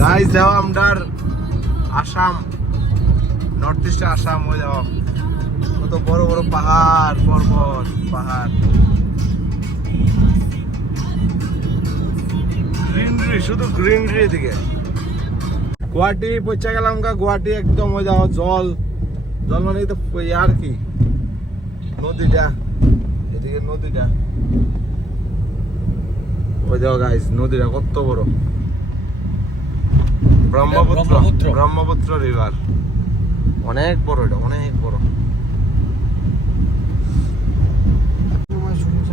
Guys যাও আমরার Assam, north ইস্টে আসাম হয়ে যাও, কত বড় বড় পাহাড় পর্বত, পাহাড় গ্রিনারি, শুধু গ্রিনারি দিকে। গুয়াহাটি পৌঁছে গেলাম গা, গুয়াহাটি একদম হয়ে যাও জল জল মানে তো আর কি নদীটা, এদিকে নদীটা ওই যাও গাইস, নদীটা কত বড়, ব্রহ্মপুত্র, ব্রহ্মপুত্র রিভার, অনেক বড়, এটা অনেক বড়।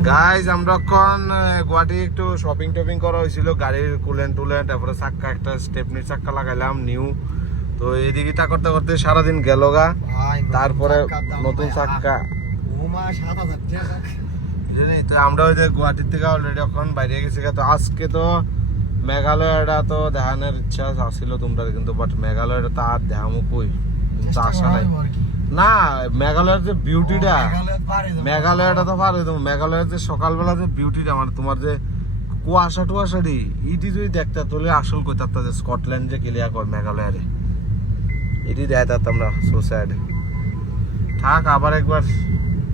গাইস আমরা এখন গুয়াহাটি একটু শপিং টপিং করা হয়েছিল, গাড়ির কুলেন্ট টুলেন্ট, তারপরে চাক্কা একটা স্টেপনির চাক্কা লাগাইলাম নিউ। তো এদিকে তা করতে করতে সারাদিন গেল গা, তারপরে নতুন চাক্কা। তো আমরা ওই যে গুয়াহাটির থেকে অলরেডি এখন বাইরে গেছি। তো আজকে তো মেঘালয়টা তো দেখানোর ইচ্ছা ছিল তোমরা, কিন্তু বাট মেঘালয়টা তো আর দেখামো কই, কিন্তু আসা নাই না। মেঘালয়ের যে বিউটিটা, মেঘালয়টা তো পারো, মেঘালয়ের যে সকালবেলা যে বিউটিটা, মানে তোমার যে কুয়াশা টুয়াশাটি, ইটি যদি দেখতে তোলে আসল কই তার যে স্কটল্যান্ড যে ক্লিয়ার কর মেঘালয়ের, এটি দেখাতাম আমরা সোসাইড। থাক আবার একবার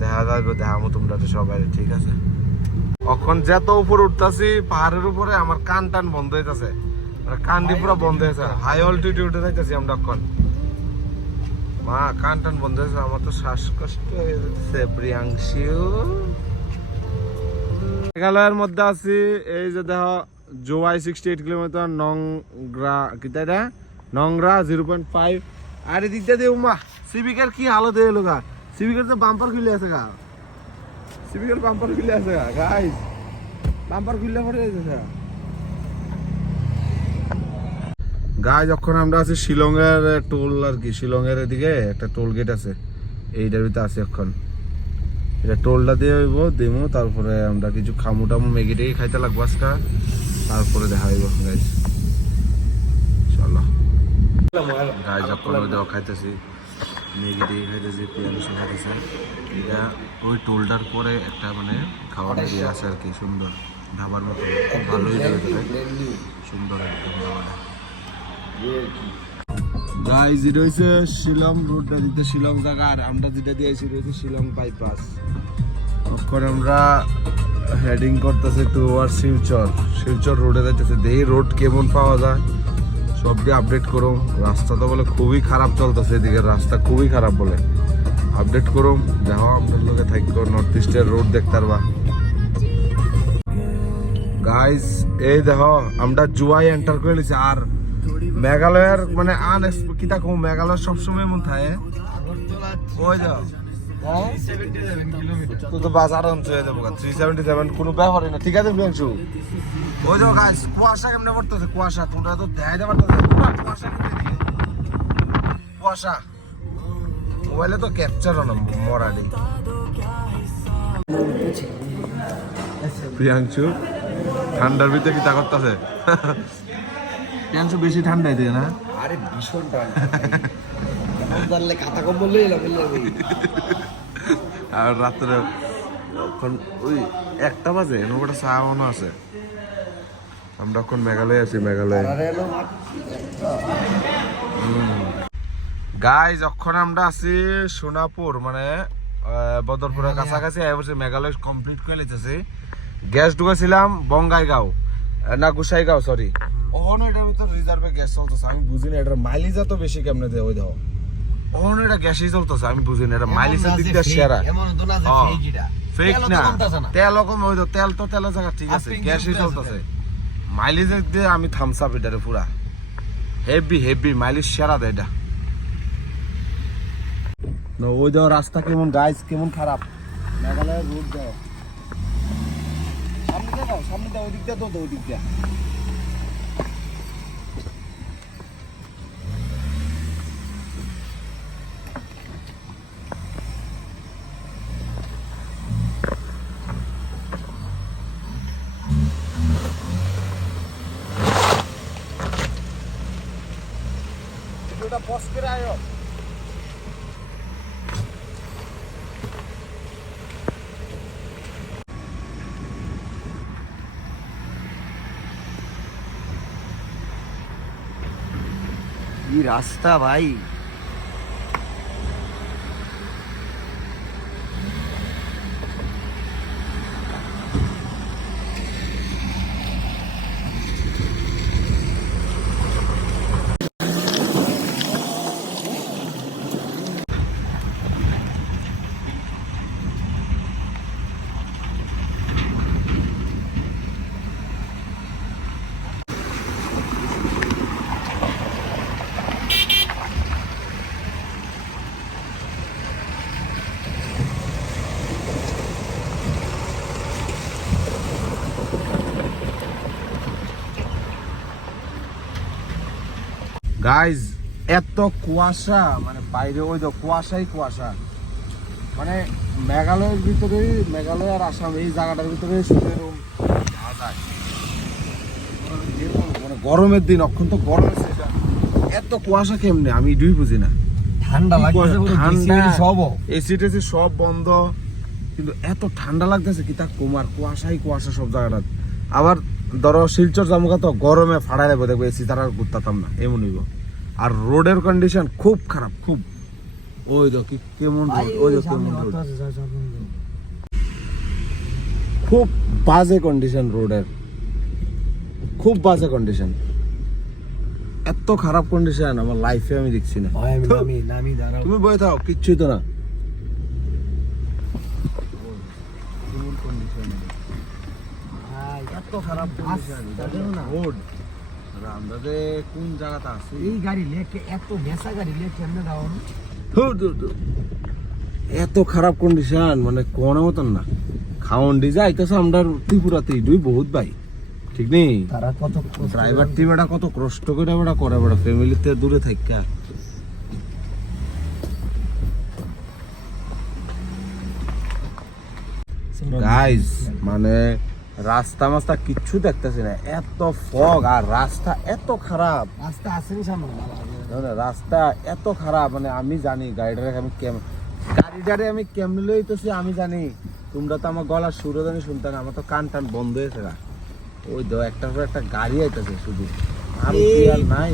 দেখা যাবে, দেখামো তোমরা তো সবাই, ঠিক আছে? এখন যত উপরে উঠতেছি পাহাড়ের উপরে, আমার কান টান বন্ধ হইতেছে, কান্দি পুরো বন্ধ হয়েছে, হাই অল্টিটিউডে যাইতেছি আমরা এখন। মা কান টান বন্ধ হয়েছে, আমার তো শ্বাসকষ্ট হয়ে যাচ্ছে। প্রিয়াংশু মেঘালয়ের মধ্যে আছি, এই যে দেখো জোয়াই 68 কিলোমিটার, নংগ্রা কিটা নংরা 0.5। আর এদিকটা দিয়ে উমা সিভিকের কি হালত হয়ে গেল গা, সিভিকের তো বাম্পার খুলে আছে গা, সিভিকের বাম্পার খুলে আছে গা গাইস, বাম্পার খুললে পড়ে যাচ্ছে গাইস। যখন আমরা আছি শিলং এর টোল আর কি, শিলং এর এদিকে একটা টোল গেট আছে, এইটার ভিতরে আছি এখন। এটা টোলটা দিয়ে হইব দিমু, তারপরে আমরা কিছু খামু টামু ম্যাগি টেগি খাইতে লাগবো আজকে, তারপরে দেখা হইব গাইস। চলো গাইস, যখন ওই দেওয়া খাইতেছি ম্যাগি টেগি খাইতেছি, পিয়ানো খাইতেছি, এটা ওই টোলটার পরে একটা মানে খাওয়ার দিয়ে আছে আর কি, সুন্দর ধাবার মতো, খুব ভালোই সুন্দর একদম খাওয়াটা। গাইস এটা হইছে শিলং রোডটা দিতে, শিলং জায়গা, আর আমরা যেটা দিয়েছি রয়েছে শিলং বাইপাস। এখন আমরা হেডিং করতেছে টুয়ার্ডস শিলচর, শিলচর রোডে যাইতেছে। দেখি রোড কেমন পাওয়া যায়, সব দিয়ে আপডেট করো। রাস্তা তো বলে খুবই খারাপ চলতেছে, এদিকে রাস্তা খুবই খারাপ বলে, আপডেট করো। দেখো আমাদের লোকে থাকবো, নর্থ ইস্টের রোড দেখতে পারবা গাইস। এই দেখো আমরা জুয়াই এন্টার করে নিছি, আর মেঘালয়ের মানে কিতা কম, মেঘালয় সবসময় মন থাকে ওই যাও তো বাস আরামসে হয়ে যাবো 377, কোনো ব্যাপারই না, ঠিক আছে প্রিয়াংশু? ওই যাও গাইস, কুয়াশা কেমনে পড়তেছে, কুয়াশা তোমরা তো দেখাইতে পারতেছে, কুয়াশা কুয়াশা মোবাইলে তো ক্যাপচার হলো মরাডি। প্রিয়াংশু ঠান্ডার ভিতরে কি তা করতেছে? প্রিয়াংশু বেশি ঠান্ডাই দিয়ে না? আরে ভীষণ ঠান্ডা, কাঁথা কম্বল লই এলাম। আর রাত্রে এখন ওই 1টা বাজে, নৌকাটা চা মনে আছে। আমরা এখন মেঘালয় আছি, মেঘালয় গাইস। যখন আমরা আছি সোনাপুর মানে বদরপুরের কাছাকাছি, এবছর মেঘালয় কমপ্লিট করে লিতেছি। গ্যাস ঢুকেছিলাম বঙ্গাইগাঁও না গুসাইগাঁও, সরি। ওখানে এটার ভিতর রিজার্ভে গ্যাস চলতেছে, আমি বুঝি না এটার মাইলেজ এত বেশি কেমনে দেয়। ওই দেখো ওখানে এটা গ্যাসই চলতেছে, আমি বুঝি না এটা মাইলেজের দিক দিয়ে সেরা, ফেক না। তেল কম, ওই তো তেল তো তেলের জায়গা ঠিক আছে, গ্যাসই চলতেছে। মাইলেজের দিয়ে আমি থামস আপ এটারে পুরা হেভি হেভি মাইলেজ সেরা দেয় এটা। ওই দেখো রাস্তা কেমন গাইস, কেমন খারাপ মেঘালয়ের রোড। দেখো সামনে দেখো, সামনে দাও, ওই দিক দিয়ে তো ওই দিক দিয়ে। বস করে আয়ো। কি রাস্তা ভাই। গাইজ এত কুয়াশা, মানে বাইরে ওই তো কুয়াশাই কুয়াশা, মানে মেঘালয়ের ভিতরে, মেঘালয় আর আসাম এই জায়গাটার ভিতরে শুধু এরকম যায়। মানে গরমের দিন, অত্যন্ত গরমের season, এত কুয়াশা কেমনে আমি এটাই বুঝি না। ঠান্ডা লাগছে, ঠান্ডা, সব এসি টেসি সব বন্ধ, কিন্তু এত ঠান্ডা লাগতেছে কি তা কুমার, কুয়াশাই কুয়াশা সব জায়গাটা। আবার ধরো শিলচর জামুকা তো গরমে ফাড়াই নেবো, দেখবো এসি তারা ঘুরতাম না এমন হইব। আর রোডের কন্ডিশন খুব খারাপ, খুব। ওই তো কি কেমন রোড, ওই তো কেমন রোড, খুব বাজে কন্ডিশন রোডের, খুব বাজে কন্ডিশন, এত খারাপ কন্ডিশন আমার লাইফে আমি দেখছি না। তুমি বয়ে থাও, কিচ্ছুই তো না। এত খারাপ রোড, আমরা যে কোন জায়গাতে আছি। এই গাড়ি লেকে এত নেশা গাড়ি লেকে কেমনে যাও? এত খারাপ কন্ডিশন, মানে কোন মতন না। খাওন ডি যাইতেছে আমরা ত্রিপুরাতে, দুই বহুত ভাই, ঠিক নেই? তারা কত ড্রাইভার টি বেটা কত কষ্ট করে বেটা করে বেটা, ফ্যামিলিতে দূরে থাকা। গাইজ মানে রাস্তা মাস্তা কিচ্ছু দেখতেছি না, এত ফগ, আর রাস্তা এত খারাপ। রাস্তা আসেনি সামনে, রাস্তা এত খারাপ, মানে আমি জানি গাড়িটারে আমি গাড়িটারে আমি কেমনে লইতেছি আমি জানি। তোমরা তো আমার গলার সুরও জানি শুনতে না, আমার তো কান টান বন্ধ হয়েছে। ওই তো একটার পর একটা গাড়ি আইতেছে শুধু, আর কি আর নাই।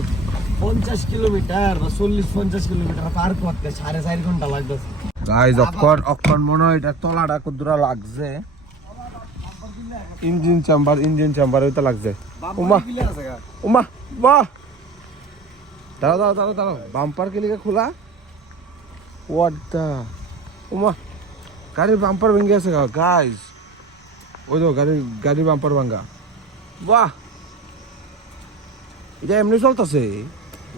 50 কিলোমিটার বা 40-50 কিলোমিটার পার করতে 4.5 ঘন্টা লাগতেছে। গাইজ অক্ষণ মনে হয় এটা তলাটা কতদূর লাগছে, ইঞ্জিন চেম্বার ওইটা লাগছে। উমা বাহ, দাঁড়াও বাম্পার কে লিখে খোলা, হোয়াট দা, উমা গাড়ির বাম্পার ভেঙে গেছে গাইজ, ওই তো গাড়ির বাম্পার ভাঙ্গা। বাহ, এটা এমনি চলতেছে।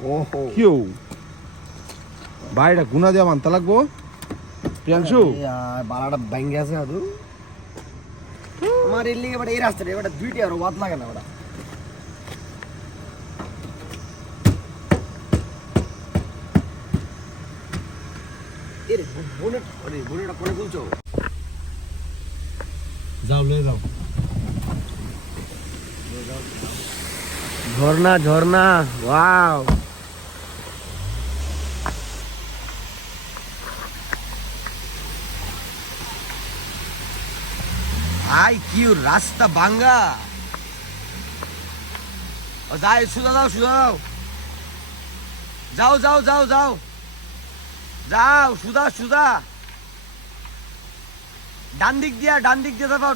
ওহো কিউ ভাই, এটা গুনা দিয়ে মানতে লাগবো প্রিয়াংশু। বালাটা ভেঙে আছে আদু আমার এর লিগে বড়, এই রাস্তাটা বড় দুইটা আর ওয়াত লাগে না বড়। এর বোনেটা কোনে বলছো? যাও লে যাও। ঝর্ণা ওয়াও, আই কি রাস্তা ভাঙ্গা। ও যাই, সুদা যাও সুদা ডান দিক দিয়ে যাবাও,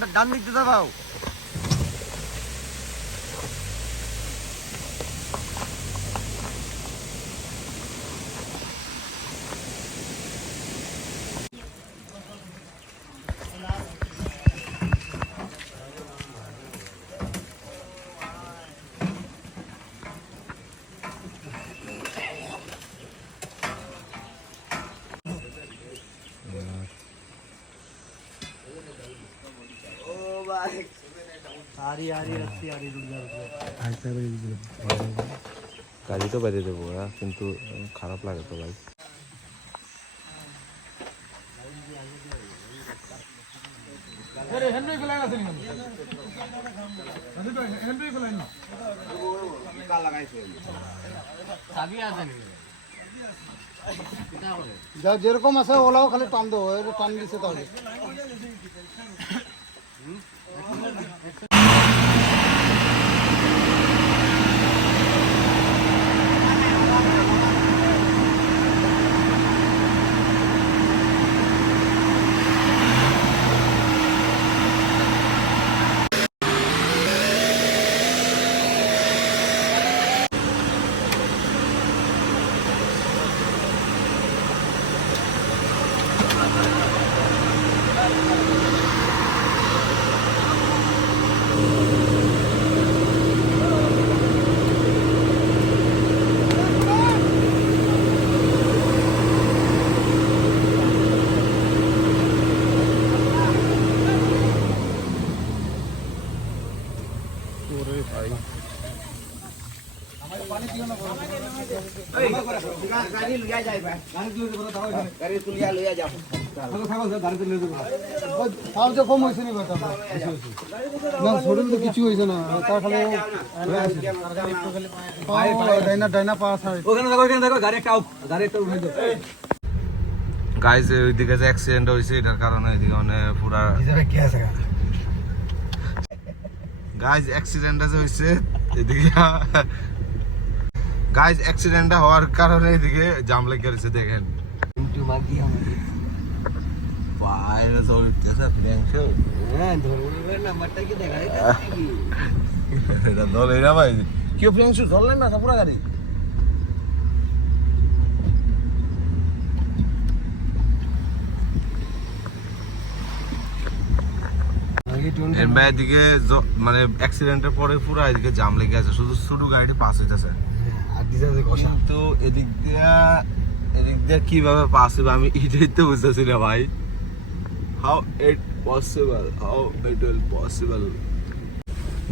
গাড়ি তো বেরিয়ে দেবো, কিন্তু খারাপ লাগে তো ভাই। যেরকম আছে ওলাও খালি টান দেবো, টান দিচ্ছে তাহলে। গাড়ি লইয়া যাই ভাই গাড়ি তুলিয়া লইয়া যাও কম হয়েছে নি বেটা না শরীর তো কিছু হয়েছে না তার খালি ডাইনা পা ছাড়ে ওখানে দেখো গাড়ি একটা উঠে দাও গাইজ ওইদিকে যে অ্যাক্সিডেন্ট হয়েছে এটার কারণে এদিকে মানে পুরা কি আছে গাইজ অ্যাক্সিডেন্টটা যে হয়েছে এদিকে গাইজ অ্যাক্সিডেন্টটা হওয়ার কারণে এদিকে জাম লেগে গেছে দেখেন কিন্তু মাগি আমাদের বাইরে তো উঠতেছে প্রিয়াংশ হ্যাঁ ধরুন নাম্বারটা কি দেখা যায় নাকি এটা দলে না ভাই কেউ প্রিয়াংশ ধরলেন না পুরা গাড়ি এদিকে মানে অ্যাক্সিডেন্টের পরে পুরো এদিকে জাম লেগে আছে শুধু ছোট গাড়িটি পাস হইতেছে কিন্তু এদিক দিয়ে কিভাবে পাস হবে আমি এটাই তো বুঝতেছি না ভাই হাউ ইট পসিবল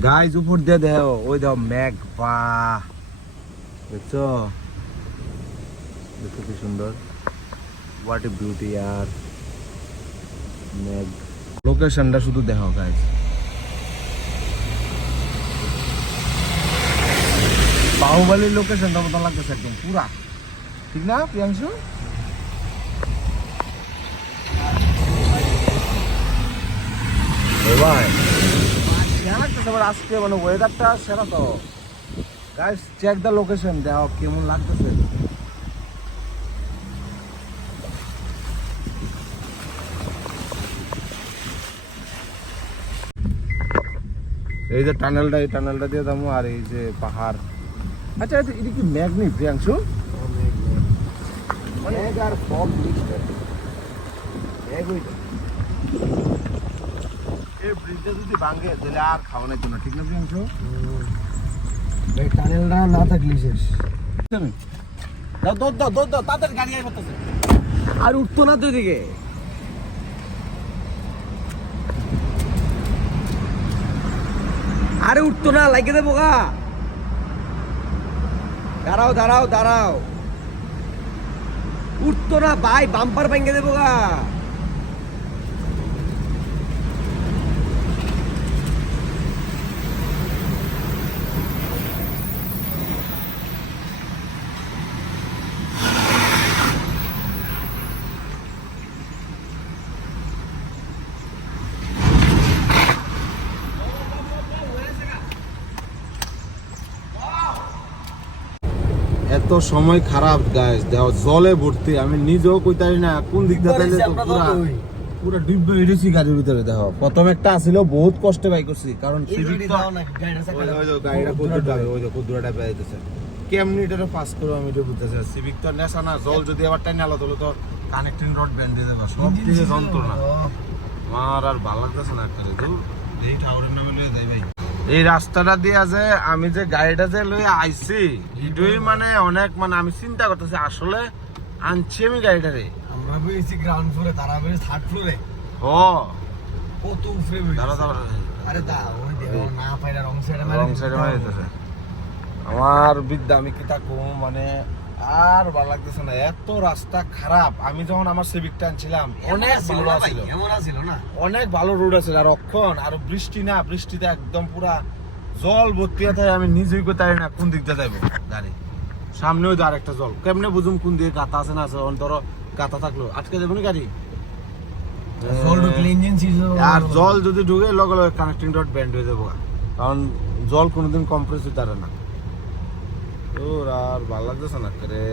গাইজ উপর দিয়ে দেখো ওই দেখো মেঘ পা দেখছো দেখো কি সুন্দর হোয়াট এ বিউটি আর মেঘ লোকেশনটা শুধু দেখো গাইজ বাহুবলীর লোকেশনটা মতো লাগতেছে একদম পুরা ঠিক না প্রিয়াংশু ভাই আজকে মানে ওয়েদারটা সেরা তো গাইজ চেক দ্য লোকেশন দেখো কেমন লাগতেছে এই যে টানেলটা এই টানেলটা দিয়ে যাবো আর এই যে পাহাড় আচ্ছা এটা কি মেঘ নেই প্রিয়াংশু মেঘ আর ফগ মিক্সড এই ব্রিজটা যদি ভাঙে তাহলে আর খাওয়া নাই না ঠিক না প্রিয়াংশু এই টানেলটা না থাকলে শেষ দাও তাড়াতাড়ি গাড়ি আই করতেছে আর উঠতো না তো এদিকে আরে উঠতো না লাগিয়ে দেবো গা দাঁড়াও উঠতো না ভাই বাম্পার ভেঙে দেবো গা এত সময় খারাপ গাইস দেখো জলে ভর্তি আমি নিজেও কইতারি না কোন দিকটা তাইলে তো পুরো ডুববে এসেছি গাড়ির ভিতরে দেখো প্রথম একটা আসিল বহুত কষ্টে বাই করছি কারণ সিভিক তো গাড়িটা কদ্দুরাটা বেড়াইতেছে কেমনি এটা পাস করবো আমি এটা বুঝতেছি সিভিক তো নেশা না জল যদি আবার টাইনে আলো তাহলে তো কানেক্টিং রড ব্যান্ড দিয়ে দেবো সব দিকে যন্ত্রণা আমার আর ভালো লাগতেছে না একটা এই ঠাকুরের নামে লয়ে যাই ভাই এই রাস্তাটা দিয়ে যে আমি যে গাড়িটা যে লয়ে আইছি এটাই মানে অনেক মানে আমি চিন্তা করতেছি আসলে আনছি আমি গাড়িটারে আমরা বইছি গ্রাউন্ড ফ্লোরে তারা বইছে থার্ড ফ্লোরে ও কত উপরে বইছে দাঁড়া আরে দা ওই দেখো না পাইরা রং সাইডে মারি দিতেছে আমার বিদ্যা আমি কি তা কম মানে আর ভালো লাগতেছে না এত রাস্তা খারাপ আমি যখন আমার সিভিকটা আনছিলাম অনেক ভালো ছিল এমন ছিল না অনেক ভালো রোড আছে আর অক্ষণ আর বৃষ্টি না বৃষ্টিতে একদম পুরা জল ভর্তি থাকে আমি নিজেই কোথায় না কোন দিকটা যাইব গাড়ি সামনে ওই আর একটা জল কেমনে বুঝুম কোন দিকে গাতা আছে না আছে অন্তর গাতা থাকলো আটকে যাবো না গাড়ি জল ঢুকলে ইঞ্জিন সিজ আর জল যদি ঢুকে লগে লগে কানেক্টিং রড ব্যান্ড হয়ে যাবো কারণ জল কোনোদিন কম্প্রেস হতে পারে না তোর আর ভালো লাগতেছে না রে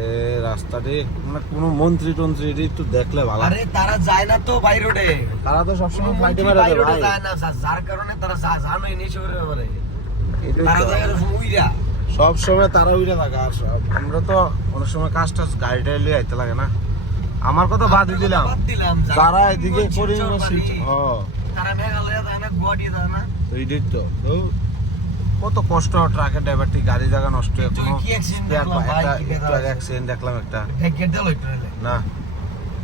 রাস্তাটি মানে কোনো মন্ত্রী টন্ত্রী একটু দেখলে ভালো আরে তারা যায় না তো বাই রোডে তারা তো সবসময় ফ্লাইটে মেরে বাই দেয় রোডে ভাই যায় না যার কারণে তারা জানোই নেই শহরে ব্যাপারে এটাই তারা তো। যায় উইরা সব সময় তারা উইরা থাকে আর আমরা তো অনেক সময় কাজটা গাড়িটা লিয়ে আইতে লাগে না আমার কথা বাদই দিলাম বাদ দিলাম যারা এদিকে করিমগঞ্জ তারা মেঘালয় যায় না গুয়াহাটি যায় না তো এইটাই তো তো কত কষ্ট ট্রাকের ড্রাইভারটি গাড়ি জায়গা নষ্ট হয়ে কোনো কি accident দেখলাম ভাই, কি একটু দেখা আগে অ্যাক্সিডেন্ট দেখলাম একটা ব্যাগ গেট দিল একটু নাইলে। না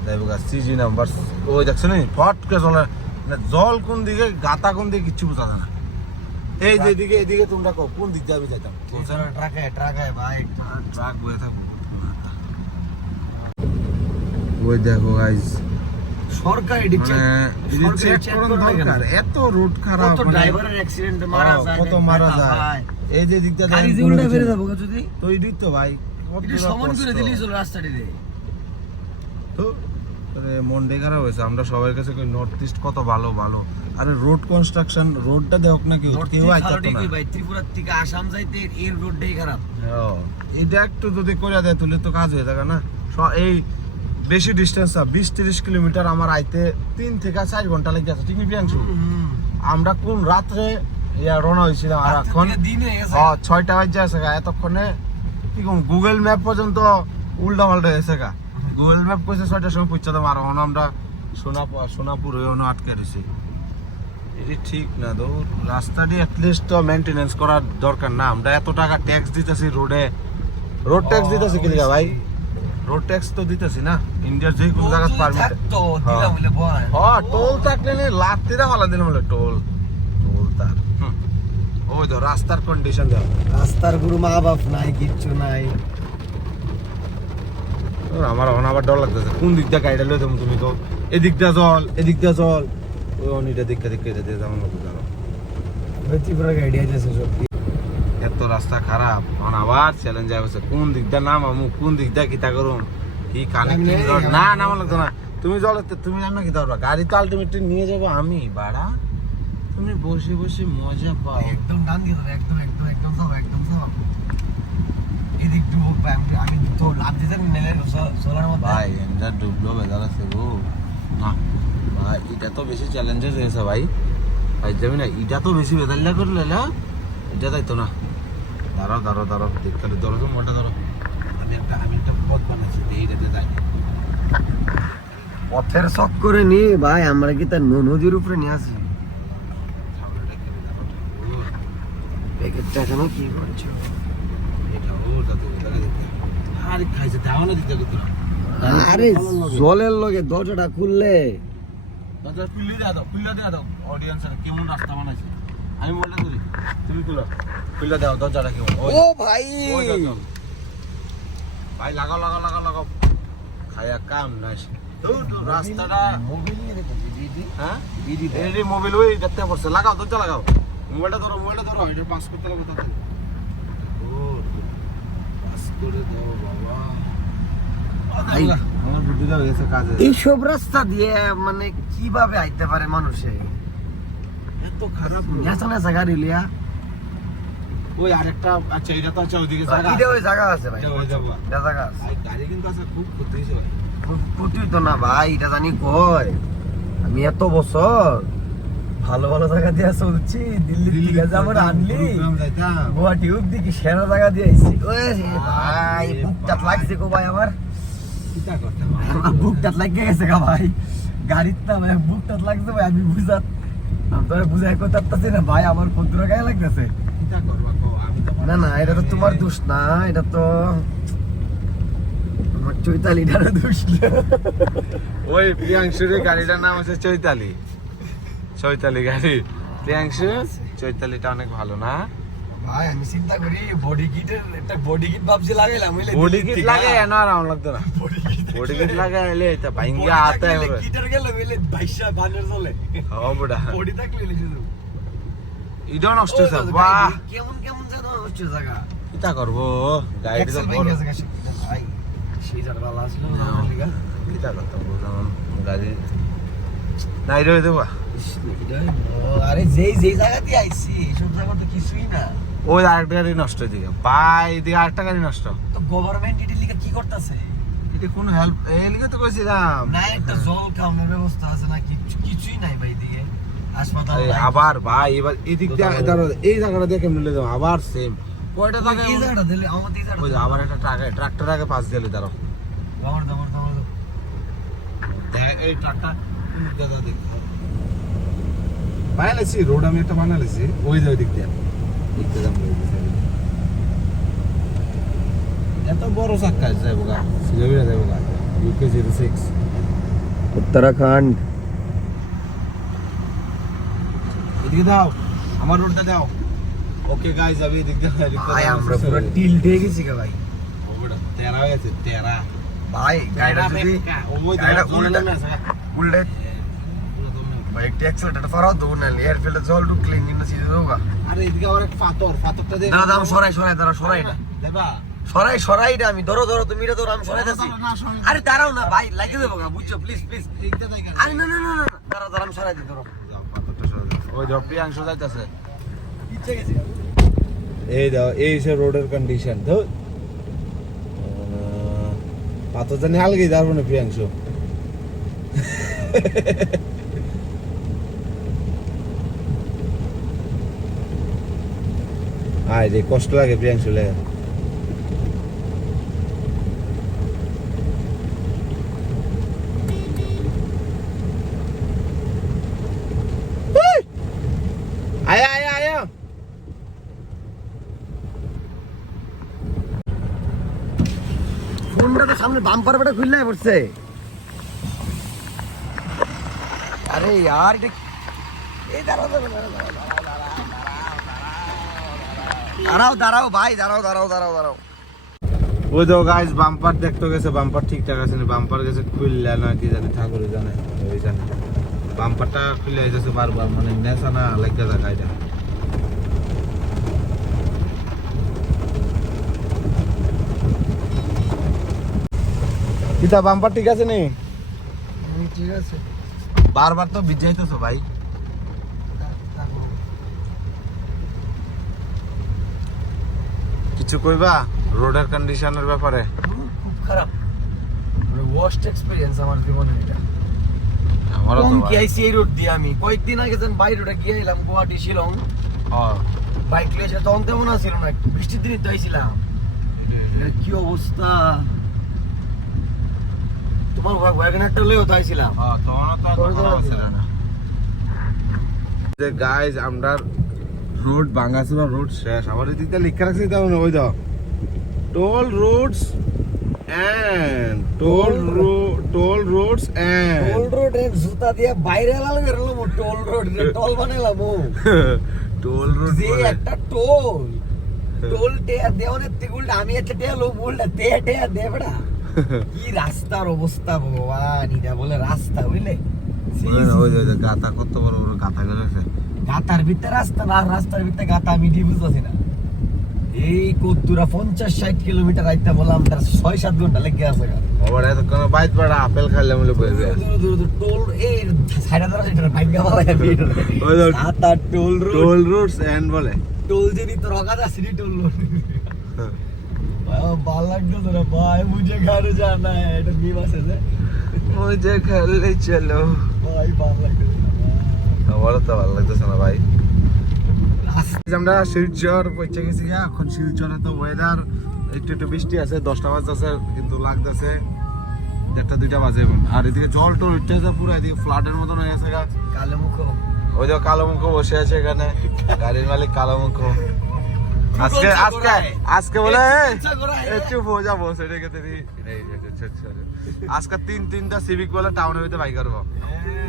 যাইব গা সিজি নাম্বার ওই দেখছো নি ফট করে চলে মানে জল কোন দিকে গাতা কোন দিকে কিচ্ছু বোঝা যায় না এই যে এদিকে এদিকে তোমরা কোন দিক দিয়ে আমি যাইতাম ট্রাকে ভাই ট্রাক বয়ে থাকবো ওই দেখো গাইস সরকারি ডিকশন চেক করুন দরকার এত রোড খারাপ কত ড্রাইভারের অ্যাক্সিডেন্টে মারা যায় কত মারা যায় এই যে দিকটা গাড়ি যে উল্টা ফেলে যাবো যদি তো এই তো ভাই একটু সমান করে দিলেই চলো রাস্তাটিতে তো আরে মন দিয়ে খারাপ হয়েছে আমরা সবার কাছে কই নর্থ ইস্ট কত ভালো ভালো আরে রোড কনস্ট্রাকশন রোডটা দেখো না কেউ আইতাতো না ভাই ত্রিপুরা থেকে আসাম যাইতে এর রোডটাই খারাপ হ্যাঁ এটা একটু যদি করে দেয় তাহলে তো কাজ হয়ে থাকে না এই বেশি ডিস্টেন্স না 20-30 কিলোমিটার আমার আইতে 3 থেকে 4 ঘন্টা লেগে যাচ্ছে ঠিক না প্রিয়াংশু আমরা কোন রাত্রে রওনা হয়েছিলাম আর এখন দিন হয়ে গেছে 6টা বাজে আছে এতক্ষণে কি কোন গুগল ম্যাপ পর্যন্ত উল্টা পাল্টা হয়েছে গুগল ম্যাপ কইছে 6টার সময় পৌঁছাতাম আর এখন আমরা সোনাপুর হয়ে আটকে রয়েছি এটি ঠিক না তো রাস্তাটি অ্যাটলিস্ট তো মেনটেনেন্স করার দরকার না আমরা এত টাকা ট্যাক্স দিতেছি রোড ট্যাক্স দিতেছি কি ভাই রোড ট্যাক্স তো দিতেছি না ইন্ডিয়ার যে কোন জায়গা পারমিট তো দিলাম বলে বল হ্যাঁ টোল থাকলে নে লাত্তিরা ফালা দিলাম বলে টোল তার ওই তো রাস্তার কন্ডিশন দাও রাস্তার গুরু মা বাপ নাই কিচ্ছু নাই আমার এখন আবার ডর লাগতেছে কোন দিক দিয়ে গাড়িটা লই তুমি তো এদিক দিয়ে চল ওই অনিটা দিকটা এটা দিয়ে যাবো না বুঝানো ত্রিপুরা গাড়ি আছে সব এত রাস্তা খারাপ এখন আবার চ্যালেঞ্জ আসছে কোন দিক দিয়ে নামামু কোন দিক দিয়ে কিতা করুম কি কানেক্টিং রোড না নামা লাগতো না তুমি জলেতে তুমি নামে কি ধরবা গাড়ি তো আলটিমেটলি নিয়ে যাবো আমি বাড়া তুমি বসে বসে মজা পাও একদম ডান দিয়ে ধরো একদম সব এদিক ডুবো আমি তো লাভ দিতে নেলে সোলার মধ্যে ভাই এন্ডার ডুবলো বেজাল আছে গো না ভাই এটা তো বেশি চ্যালেঞ্জেস হয়েছে ভাই যাবি না এটা তো বেশি বেদাল্লা করলে না এটা তাই তো না দাঁড়াও দেখতে ধরো তো মোটা ধরো আমি একটা পথ বানাচ্ছি এইটাতে যাই পথের শখ করে নি ভাই আমরা কি তার নদীর উপরে নিয়ে আসি প্যাকেটটা কেন কি করছো আরে খাইছে দাও না দিতে কত আরে জলের লগে দরজাটা খুললে দাদা খুলে দাও অডিয়েন্সের কেমন রাস্তা বানাইছে আমি বললে ধরি তুমি খুলে দাও দরজাটা কেমন ও ভাই ভাই লাগাও খায়া কাম নাই রাস্তাটা মোবাইল নিয়ে দেখো হ্যাঁ এই মোবাইল ওই দেখতে পড়ছে লাগাও দরজা লাগাও মোবাইলটা ধরো এটা পাস করতে লাগবে তাতে ও পাস করে দাও বাবা আমার বুদ্ধিটা হয়ে গেছে কাজে এইসব রাস্তা দিয়ে মানে কিভাবে আইতে পারে মানুষে এত খারাপ নেচা গাড়ি লিয়া ওই আরেকটা আচ্ছা এটা তো আচ্ছা ওইদিকে জায়গা এটা ওই জায়গা আছে ভাই এটা ওই যাবো এটা জায়গা আছে ভাই গাড়ি কিন্তু আছে খুব ক্ষতি হয়েছে ভাই কুটি তো না ভাই এটা জানি কই আমি এত বছর ভালো জায়গা দিয়ে চলছি দিল্লি থেকে যাবার আনলি গুয়াহাটি অব্দি কি সেরা জায়গা দিয়ে আইছি ওই ভাই বুকটাত লাগছে গো ভাই আমার আমার বুকটাত লাগে গেছে গা ভাই গাড়ির না ভাই বুকটাত লাগছে ভাই আমি বুঝাই কথা পারতাছি না ভাই আমার কতটা গায়ে লাগতেছে না এটা তো তোমার দোষ না এটা তো আমার চৈতালিটার দোষ ওই প্রিয়াংশুর গাড়িটার নাম হচ্ছে চৈতালি গাড়ি প্রিয়াংশু চৈতালিটা অনেক ভালো না ভাই আমি চিন্তা করি বডি কিট ভাবছি লাগাইলাম বডি কিট লাগাই না আরাম লাগতো না বডি কিট লাগাইলে এটা ভাঙ্গিয়া আতা হবে কিটার গেল মিলে 22 বানের চলে হবড়া বডি থাকলে লিখে ইডো নষ্ট হইছে বাহ কেমন জানো হচ্ছে জায়গা কিটা করব গাড়ি তো বড় ভাই সেই জায়গা লাস্ট না লিগা কিটা করতে বললাম গাড়ি নাই রে দেবা আরে যেই জায়গাতে আইছি সব জায়গা তো কিছুই না ওই আরেকটা গাড়ি নষ্ট দিকে ভাই এদিকে আরেকটা গাড়ি নষ্ট তো গভর্নমেন্ট এর লিগা কি করতেছে এটা কোনো হেল্প এই লিগে তো কইছিলাম না একটা জল খাওয়ানোর ব্যবস্থা আছে না কিছুই নাই ভাই দিকে হাসপাতাল আবার ভাই এবার এদিক দিয়ে এই জায়গাটা দিয়ে কেমন নিলে আবার সেম কয়টা জায়গা এই জায়গাটা দিলে আমাদের এই জায়গাটা ওই আবার একটা ট্রাক্টর আগে পাস দিলে দাঁড়াও দামর দেখ এই ট্রাক্টর কোন জায়গা দেখ বানাইছি রোড আমি একটা বানাইছি ওই যে দিক দিয়ে দেখতে যাবো এত বড় চাক্কা যাইব গা সিলেবিরা যাইব গা UK 06 উত্তরাখণ্ড এদিকে দাও আমার রোডটা দাও ওকে গাইস আমি এদিক দিয়ে ভাই আমরা পুরো টিল্ট হয়ে গেছি কে ভাই তেরা হয়েছে তেরা ভাই গাড়িটা যদি গাড়িটা উল্টে ভাই একটু অ্যাক্সিলেটর ফরাও দো না এয়ার ফিল্টার জল ঢুকলে ইঞ্জিনটা সিধে দেওয়া আরে এদিকে আবার একটা পাথরটা দিয়ে দাঁড়া সরাই সরাই এটা দেবা সরাই এটা আমি ধরো তুমি এটা ধরো আমি সরাইতেছি আরে দাঁড়াও না ভাই লাগিয়ে দেবো গা বুঝছো প্লিজ এইটা দেখেন আরে না দাঁড়াও আমি সরাই দিই ধরো পাথরটা সরাই ওই যে প্রিয়াংশু যাইতাছে ইচ্ছে গেছে এই দাও এই সে রোডের কন্ডিশন তো পাথর জানি হালকে যাবো না প্রিয়াংশু আয় রে কষ্ট লাগে প্রিয়াংশু লে আয় ফোনটা তো সামনে বাম্পার বেটা খুললে পড়ছে আরে यार এটা এই দাঁড়াও ভাই দাঁড়াও ওই তো গাইস বাম্পার দেখতে গেছে বাম্পার ঠিকঠাক আছে না বাম্পার গেছে খুললে না কি জানি ঠাকুরে জানে ওই জানে বাম্পারটা খুলে যাচ্ছে বারবার মানে নেশা না লাগা যায় এটা কিটা বাম্পার ঠিক আছে নি ঠিক আছে বারবার তো ভিজাইতেছো ভাই কিছু কইবা রোডের কন্ডিশনের ব্যাপারে খুব খারাপ মানে ওয়ার্স্ট এক্সপেরিয়েন্স আমার জীবনে এটা আমারও তো কম কি আইসি এই রোড দিয়ে আমি কয়েকদিন আগে যখন বাইরে রোডে গিয়ে এলাম গুয়াহাটি শিলং বাইক লিয়ে এসে তখন তেমন আসছিল না একটু বৃষ্টির দিনই তো আইছিলাম এটার কি অবস্থা তোমার ওয়াগনারটা লয়েও তো আইছিলাম যে গাইস আমরা রোড বাঙ্গাসুরা রোড শেষ আবার এদিকে লিখে রাখছি তাও না ওই দাও toll roads and toll roads and toll road এর জুতা দিয়ে বাইরে লাল বেরলো টোল রোড রে টোল বানাইলাম টোল রোড যে একটা টোল টে দেওয়ানের তিগুলটা আমি একটা টে লো বলটা তে দে বড়া কি রাস্তার অবস্থা ভগবান এটা বলে রাস্তা বুঝলে ওই যে গাতা কত বড় বড় গাতা গেছে গাতার ভিতরে রাস্তা না রাস্তার ভিতরে গাতা আমি দিয়ে বুঝতেছি না এই কদ্দুরা 50-60 কিলোমিটার রাইতে বললাম তার 6-7 ঘন্টা লেগে আছে আবার এত কোন বাইত বড় আপেল খাইলে মলে বইবে দূর টোল এই সাইডা ধরা এটা ভাগ্য ভালো হবে ওই যে গাতা টোল রোডস এন্ড বলে টোল যদি তো রগাদা সিটি টোল ভাল লাগতো তোরা ভাই মুঝে ঘর জানা है এটা মিম আছে যে মুঝে ঘর লে চলো ভাই ভাল লাগতো আমারও তো ভালো লাগতেছে না ভাই আমরা শিলচর পৌঁছে গেছি এখন শিলচরে তো ওয়েদার একটু বৃষ্টি আছে 10টা বাজে কিন্তু লাগতেছে 1:30-2টা বাজে আর এদিকে জল টল উঠতেছে পুরো এদিকে ফ্লাডের মতন হয়ে গেছে কালো মুখ ওই যে কালো মুখ বসে আছে এখানে গাড়ির মালিক কালো মুখ আজকে বলে চুপ হয়ে যাবো সেটাকে আজকে তিনটা সিভিক বলে টাউনের ভিতরে বাইক করবো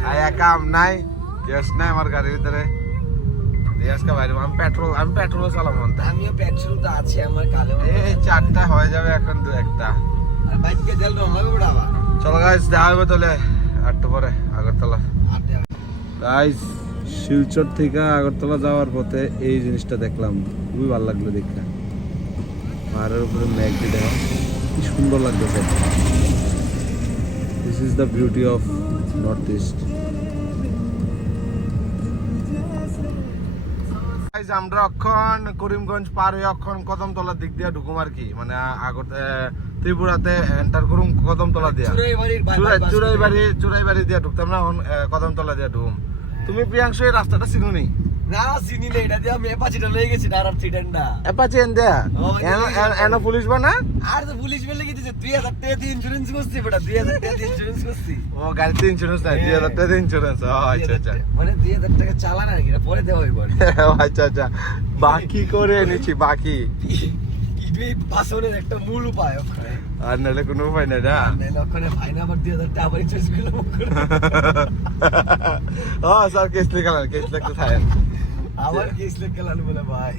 আর একা নাই গ্যাস নাই আমার গাড়ির ভিতরে আজকে বাইরে আমি পেট্রোল চালাবো আমিও পেট্রোল তো আছে আমার কালো এই 4টা হয়ে যাবে এখন 2-1টা আর বাইকে তেল রঙাবে বড়া চলো গাইস দেখা হবে তাহলে 8টা পরে আগরতলা গাইস শিলচর থেকে আগরতলা যাওয়ার পথে এই জিনিসটা দেখলাম খুবই ভালো লাগলো দেখতে পাহাড়ের উপরে মেঘ দিয়ে কি সুন্দর লাগতেছে this is the beauty of north east guys আমরা এখন করিমগঞ্জ পার হয়ে এখন কদমতলার দিক দিয়ে ঢুকুম আর কি মানে ত্রিপুরাতে এন্টার করুম কদমতলা দিয়া চুরাইবাড়ি দিয়ে ঢুকতাম না কদমতলা দিয়ে ঢুকুম তুমি প্রিয়াংশু এই রাস্তাটা চিনো নি না চিনি না এটা দিয়ে আমি এপাচিটা লয়ে গেছি ডারার সিটেন্ডা এপাচি এন দেয়া এনো পুলিশ বানা আর তো পুলিশ বলে গেছে 2000 টাকা দিয়ে ইন্স্যুরেন্স করছি বেটা 2000 টাকা দিয়ে ইন্স্যুরেন্স করছি ও গাড়িতে ইন্স্যুরেন্স নাই 2000 টাকা ইন্স্যুরেন্স আচ্ছা মানে 2000 টাকা চালান আর কি পরে দেওয়া হইব আচ্ছা বাকি করে এনেছি বাকি এই পাসনের একটা মূল উপায় ওখানে আর নালে কোনো উপায় নাই না নালে ওখানে ফাইন আবার 2000 টাকা আবার চয়েস করলাম স্যার কেস লিখতে থাকেন আমার কেস লেখালাম বলে ভাই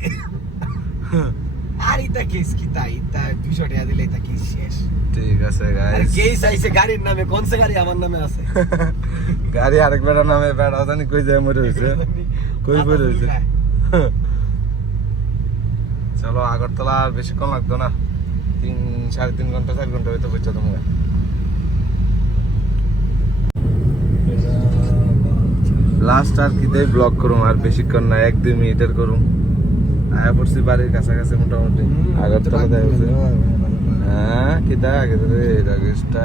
আর ইতা কেস কি তাই ইতা 200 টাকা দিলে ইতা কেস শেষ। ঠিক আছে আর গাইস, কেস আইছে গাড়ির নামে, কোন সে গাড়ি আমার নামে আছে? গাড়ি আরেক বেটার নামে, বেটা জানি কই যায় মরে হইছে, কই পড়ে হইছে। চলো আগরতলা আর বেশিক্ষণ লাগতো না, 3-3.5 ঘন্টা 4 ঘন্টা হইতে পৌঁছা তোমরা। লাস্ট আর কি দেই ব্লগ করুম, আর বেশিক্ষণ না, 1-2 মিনিটের করুম। আয়া পড়ছি বাড়ির কাছাকাছি মোটামুটি, আগরতলা দেয় হচ্ছে। হ্যাঁ কিতা আগে রে রাগেশটা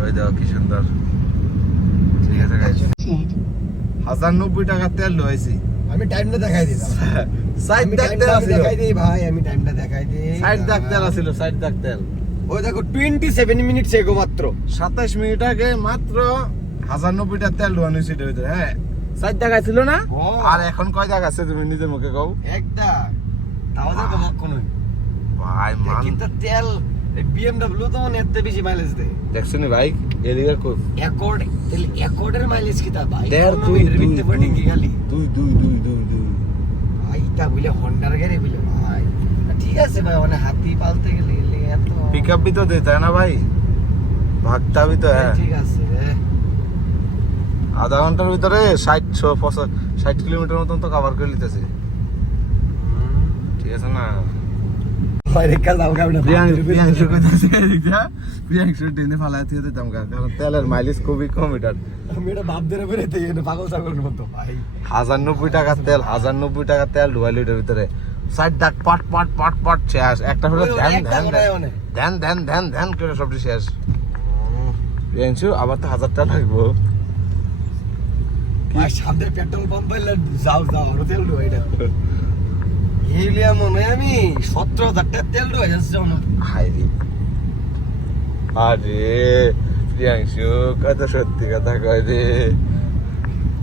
ওই দেখো কি সুন্দর। ঠিক আছে গাইস, 1090 টাকা তেল লইছি। আমি টাইমটা দেখাই দিলাম, সাইড দাগ তেল আছিল, দেখাই দেই ভাই, আমি টাইমটা দেখাই দেই। সাইড দাগ তেল আছিল, সাইড দাগ তেল। ওই দেখো 27 মিনিট এগো মাত্র, 27 মিনিট আগে মাত্র 1090 টাকা তেল ঢোয়ানো ছিল ভিতরে। হ্যাঁ সাইড দাগ আছিল না? আর এখন কয় দাগ আছে তুমি নিজের মুখে কও? একটা তাও দেখো মক্কন ভাই মান কিন্তু তেল BMW তো অনেক বেশি মাইলেজ দেয়। দেখছ নি ভাই এলিগার কই অ্যাকর্ড তেল অ্যাকর্ডের মাইলেজ কি তা ভাই? দেড় দুই বিটতে পড়ে কি খালি দুই ভাই তা বলে হন্ডার গাড়ি বলে ভাই ঠিক আছে ভাই, মানে হাতি পালতে গেলে এত পিকআপ भी तो देता है ना भाई, भागता भी तो है। ঠিক আছে রে, আধা ঘন্টার ভিতরে 60 কিলোমিটার মতন তো কভার করে লিতেছে। ঠিক আছে না? ভাই রে কাল দাও গাবনা প্রিয়াংশু কইতাছে এদিকটা, প্রিয়াংশু টেনে ফালায় দিয়ে দিতাম কারণ তেলের মাইলেজ খুবই কম এটার। আমি এটা বাপ ধরে বেরোতে পাগল ছাগলের মতো ভাই। 1090 টাকা তেল, 1090 টাকা তেল ঢুয়াইল এটার ভিতরে। সাইড দাগ পাট শেষ, একটা হলো ধ্যান করে সবটি শেষ। প্রিয়াংশু আবার তো 1000 টাকা লাগবো। ভাই সামনে পেট্রোল পাম্প পাইলে যাও আরো তেল ঢোয়াই এটা এইলিয়া মনে হয় আমি 17,000 টাকা তেল ঢোয়াই যাচ্ছে মনে হয়। হাই রে, আরে প্রিয়াংশু কত সত্যি কথা কয় রে।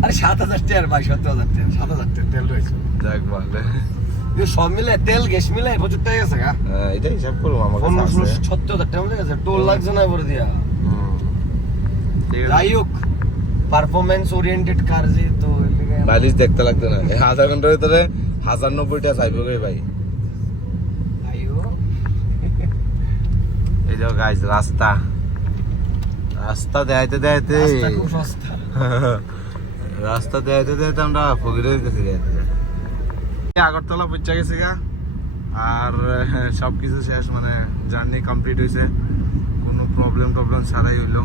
আরে 7,000 টাকা ভাই, 17,000 টাকা 7,000 টাকা তেল ঢোয়াইছে। যাক ভালো, সব মিলে তেল গ্যাস মিলে 75 টাকা গেছে গা। এটা হিসাব করবো আমার কাছে আছে। 70,000 টাকা মনে গেছে, টোল লাগছে না বলে দিয়া। ঠিক আছে, যাই হোক পারফরম্যান্স ওরিয়েন্টেড কার যে তো মাইলেজ দেখতে লাগতো না। এই আধা ঘন্টার ভিতরে 1090 টাকা চাইবো রে ভাই। এই যাও গাইস, রাস্তা দেখাইতে খুব সস্তা। রাস্তা দেখাইতে আমরা ফকিরে গেছি। আগরতলা পৌঁছে গেছি গা, আর সবকিছু শেষ, মানে জার্নি কমপ্লিট হয়েছে, কোনো প্রবলেম ছাড়াই হইলো।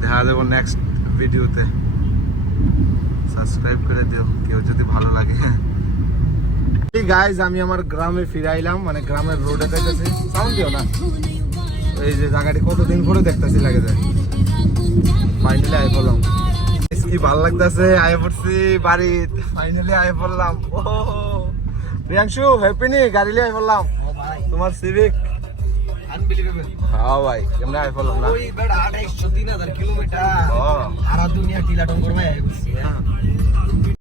দেখা দেবো নেক্সট ভিডিওতে, সাবস্ক্রাইব করে দিও কেউ যদি ভালো লাগে। গাইজ আমি আমার গ্রামে ফিরে আইলাম, মানে গ্রামের রোডে যাইতেছি। সাউন্ড দিও না, এই যে জায়গাটি কতদিন পরে দেখতেছি লাগে যায়। ফাইনালি আই পড়লাম, কি ভালো লাগতেছে, আই পড়ছি বাড়ি, ফাইনালি আই পড়লাম। ও প্রিয়াংশু হ্যাপি নি গাড়ি লিয়ে আই পড়লাম, তোমার সিভিক আনবিলিভেবল। হ্যাঁ ভাই কেমনে আই পড়লাম না, ওই বেড়া 2800 3,000 কিলোমিটার সারা দুনিয়া টিলাটন করবে আই বলছি।